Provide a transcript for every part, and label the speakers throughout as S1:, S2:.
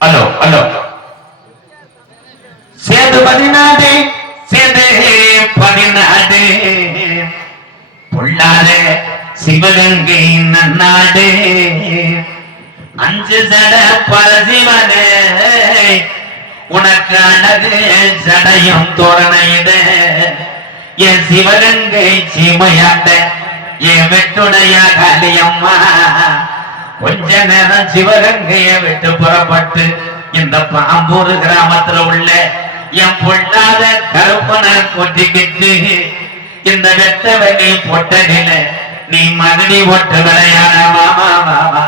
S1: Hello hello Sethu பதினாடு சேது பதினாடு பொல்லாத சிவகங்கை நன்னாடு அஞ்சு சட பரசிவனே உனக்கு அழகு சடையும் தோரணையிட என் சிவகங்கை சீமையாண்ட என் வெட்டுடைய காளியம்மா கொஞ்ச நேரம் சிவகங்கையை விட்டு புறப்பட்டு இந்த பாம்பூர் கிராமத்துல உள்ள என் பொல்லாத கருப்பனை கொட்டிக்கிட்டு இந்த வெட்ட பொட்டனில நீ மகனி ஒட்டு விளையாட மாமா மாமா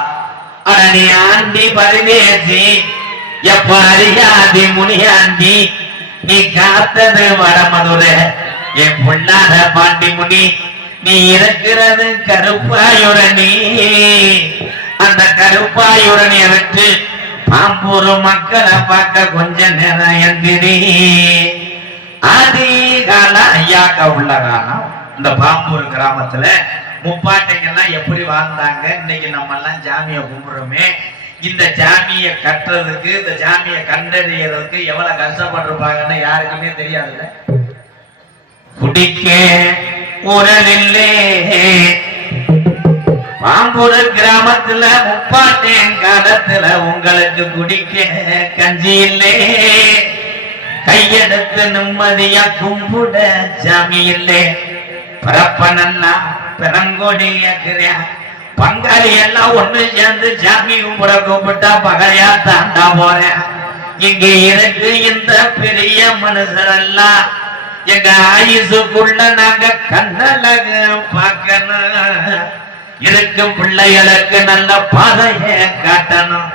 S1: அட நீ ஆண்டி பரிதேசி எப்ப அறியாதி முனியாண்டி நீ காத்தது வடமதுர. என் பொல்லாத பாண்டி முனி நீ இருக்கிறது கருப்பாயுடனே. அந்த கருப்பாயுடன் இருந்து பாம்பூர் மக்களை பார்க்க கொஞ்ச நேரம் எந்திரி. ஆதி கால ஐயாக்கா உள்ள காலம் இந்த பாம்பூர் கிராமத்துல முப்பாட்டைங்கெல்லாம் எப்படி வாழ்ந்தாங்க? இன்னைக்கு நம்ம எல்லாம் ஜாமியை கும்பிடுறோமே. இந்த ஜாமியை கட்டுறதுக்கு இந்த ஜாமியை கண்டறியறதுக்கு எவ்வளவு கஷ்டப்பட்டிருப்பாங்கன்னு யாருக்குமே தெரியாதுல்ல. குடிக்க உரலில்லே மாம்பூர் கிராமத்துல முப்பாட்டேன் காலத்துல உங்களுக்கு குடிக்க கஞ்சி இல்லே. கையெடுத்து நிம்மதியா கும்பிட சாமி இல்லே. பரப்பனன்னா பெரங்கோடி ஏக்குறேன் பங்காளி எல்லாம் ஒண்ணு சேர்ந்து சாமி கும்பிட கூப்பிட்டா பகலையா தாண்டா போறேன். இங்க இருக்கு இந்த பெரிய மனுஷரெல்லாம். எங்க ஆயுசுக்குள்ள நாங்க கண்ணழக பார்க்கணும். இருக்கும் பிள்ளைகளுக்கு நல்ல பாதைய காட்டணும்.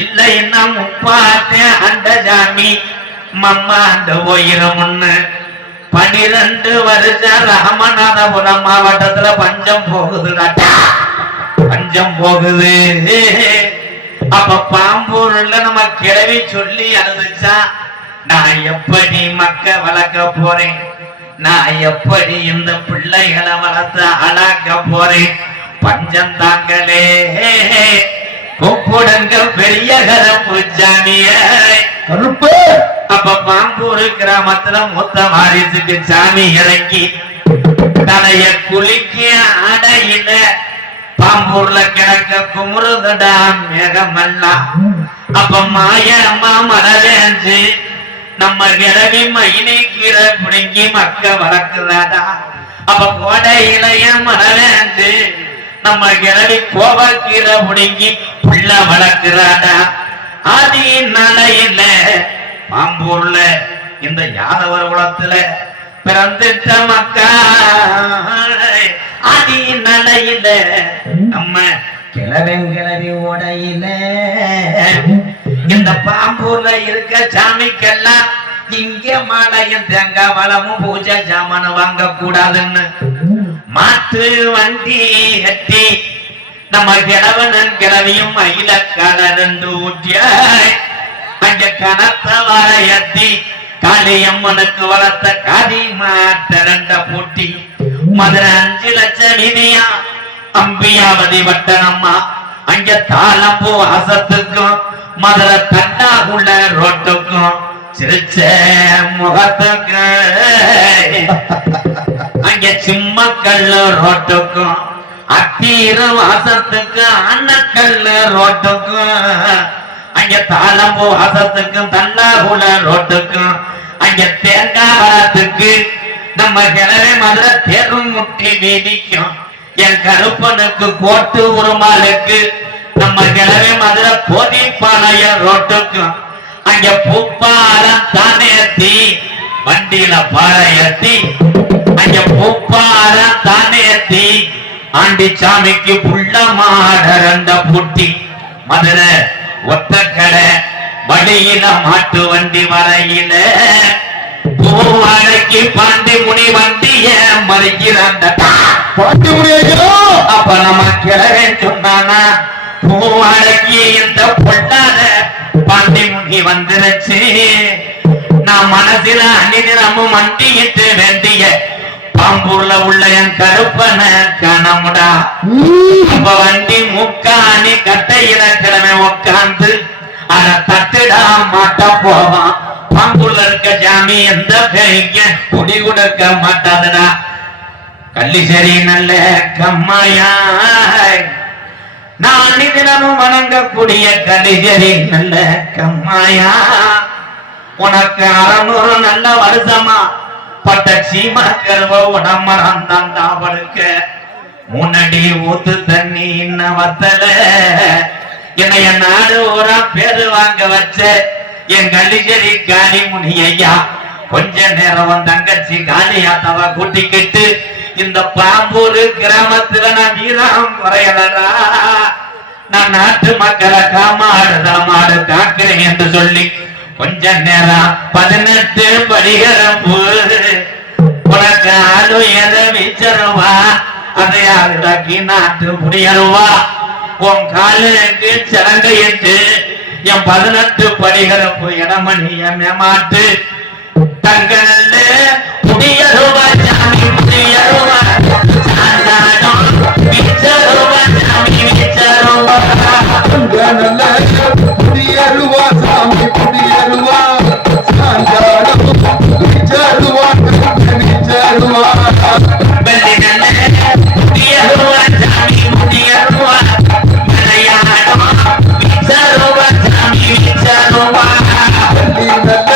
S1: இல்லைன்னா முப்பாத்தேன் அந்த ஜாமி மம்மா அந்த உயிரமுன்னு பனிரெண்டு வருஷம் ராமநாதபுரம் மாவட்டத்துல பஞ்சம் போகுதுடா. பஞ்சம் போகுது. அப்ப பாம்பூர்ல நம்ம கிளவி சொல்லி அழுதுச்சா நான் எப்படி மக்க வளர்க்க போறேன்? நான் எப்படி இந்த பிள்ளைகளை வளர்த்து அழாக்க போறேன்? பஞ்சம் தாங்களே. கூப்பிடுங்க பெரிய கரப்பு சாமிய
S2: கருப்பு.
S1: அப்ப பாம்பூர் கிராமத்துல மொத்த வாரிசுக்கு சாமி இறங்கி தலைய குளிக்க அடையில பாம்பூர்ல கிடக்க குமுறுதடா மேகமெல்லாம் அப்ப மாயம்மா மலரேஞ்சு நம்ம கிழவி மயிலை கீரை பிடுங்கி மக்க வளர்க்குறாடா. அப்ப கோடை இளைய மலரேஞ்சு நம்ம கிழவி கோபக்கீர பிடுங்கி புள்ள வளர்க்கிறாடா ஆதி நடையில பாம்பூர்ல இந்த யாதவர் குளத்துல பிறந்துட்ட மக்கா ஆதி நடையில நம்ம கிளவெங்கிளவி உடையில இந்த பாம்பூர்ல இருக்க சாமிக்கெல்லாம் இங்க மாலையும் தேங்காய் வளமும் பூஜை ஜாமான் வாங்க கூடாதுன்னு மாற்று வண்டி கட்டி நம்ம கிழவனன் கிழவியும் மயிலக்கால ரெண்டு ஊட்டியாய் அங்க கனத்த வரையத்தி காளியம்மனுக்கு வளர்த்த காதி மாட்ட ரெண்ட பூட்டி. மதுரை அஞ்சு லட்சம் விதியா அம்பியாவதி வட்டனம்மா. அங்க தாளம்பூ வாசத்துக்கும் மதுரை தட்டாகுள்ள ரோட்டுக்கும் சிரிச்ச முகத்துக்கு. அங்க சிம்மக்கல்லு ரோட்டுக்கும் அத்தீர வாசத்துக்கு அன்னக்கல்லு ரோட்டுக்கும் அங்க தாளம்பு வாசத்துக்கும் தன்னாகுல ரோட்டுக்கும் அங்க தேங்காய் மரத்துக்கு நம்ம கிளவே மதுரை தேரும் முட்டி நீதிக்கும் என் கருப்பனுக்கு கோட்டு உருமாலுக்கு நம்ம கிளவே மதுரை போதிப்பாளையம் ரோட்டுக்கும் அங்க பூப்பாலம் தானேத்தி வண்டியில பாளையத்தி ஆண்டி சாமிக்கு புள்ள மாட ரெண்ட பூட்டி மதுரை ஒத்தக்கடை வழியில மாட்டு வண்டி வரையில பூவாடைக்கு பாண்டி முனி வண்டிய மறைக்கிறாண்ட
S2: பாட்டி முடியா
S1: அப்ப நம்ம கிழவே சொன்னானா பூவாடைக்கு இந்த பொல்லாத பாண்டி முனி வந்துருச்சு. நான் மனசுல அந்நிதினமும் மண்டியிட்டு வேண்டிய பாம்பூர்ல உள்ள என் கருப்பனை கணமுடா. அப்ப வண்டி முக்காணி கட்டையில கிழமை உட்கார்ந்து அத தட்டு மாட்ட போவான். பாம்புல இருக்க ஜாமி எந்த பேய்க்க குடி கொடுக்க மாட்டாதுடா. கள்ளிசரி நல்ல கம்மாயாய் நான் தினமும் வணங்கக்கூடிய கலிஜரி நல்ல கம்மாயா. உனக்கு அறநூறு நல்ல வருஷமா. பட்ட சீமா கருவ உடம்பரம் முன்னாடி ஊத்து தண்ணி இன்ன வத்தல. என்னைய நாடு ஊரா பேரு வாங்க வச்ச. என் கள்ளிச்சேரி காளி முனி ஐயா கொஞ்ச நேரம் உன் தங்கச்சி காளியாத்தவ கூட்டிக்கிட்டு இந்த பாம்பூர் கிராமத்துல நான் வீரம் குறையலடா நான் நாட்டு மக்களை காமாடு மாடு காக்கிறேன் என்று சொல்லி கொஞ்ச நேரம் பதினெட்டு படிகரம் போது அது எதை மிச்சருவா அதையாருடாக்கி நாட்டு முடியருவா உன் காலுக்கு சரங்கையிட்டு என் பதினெட்டு படிகளுக்கு இடமணிய மேமாட்டு. தங்கள்
S2: நீ நல்ல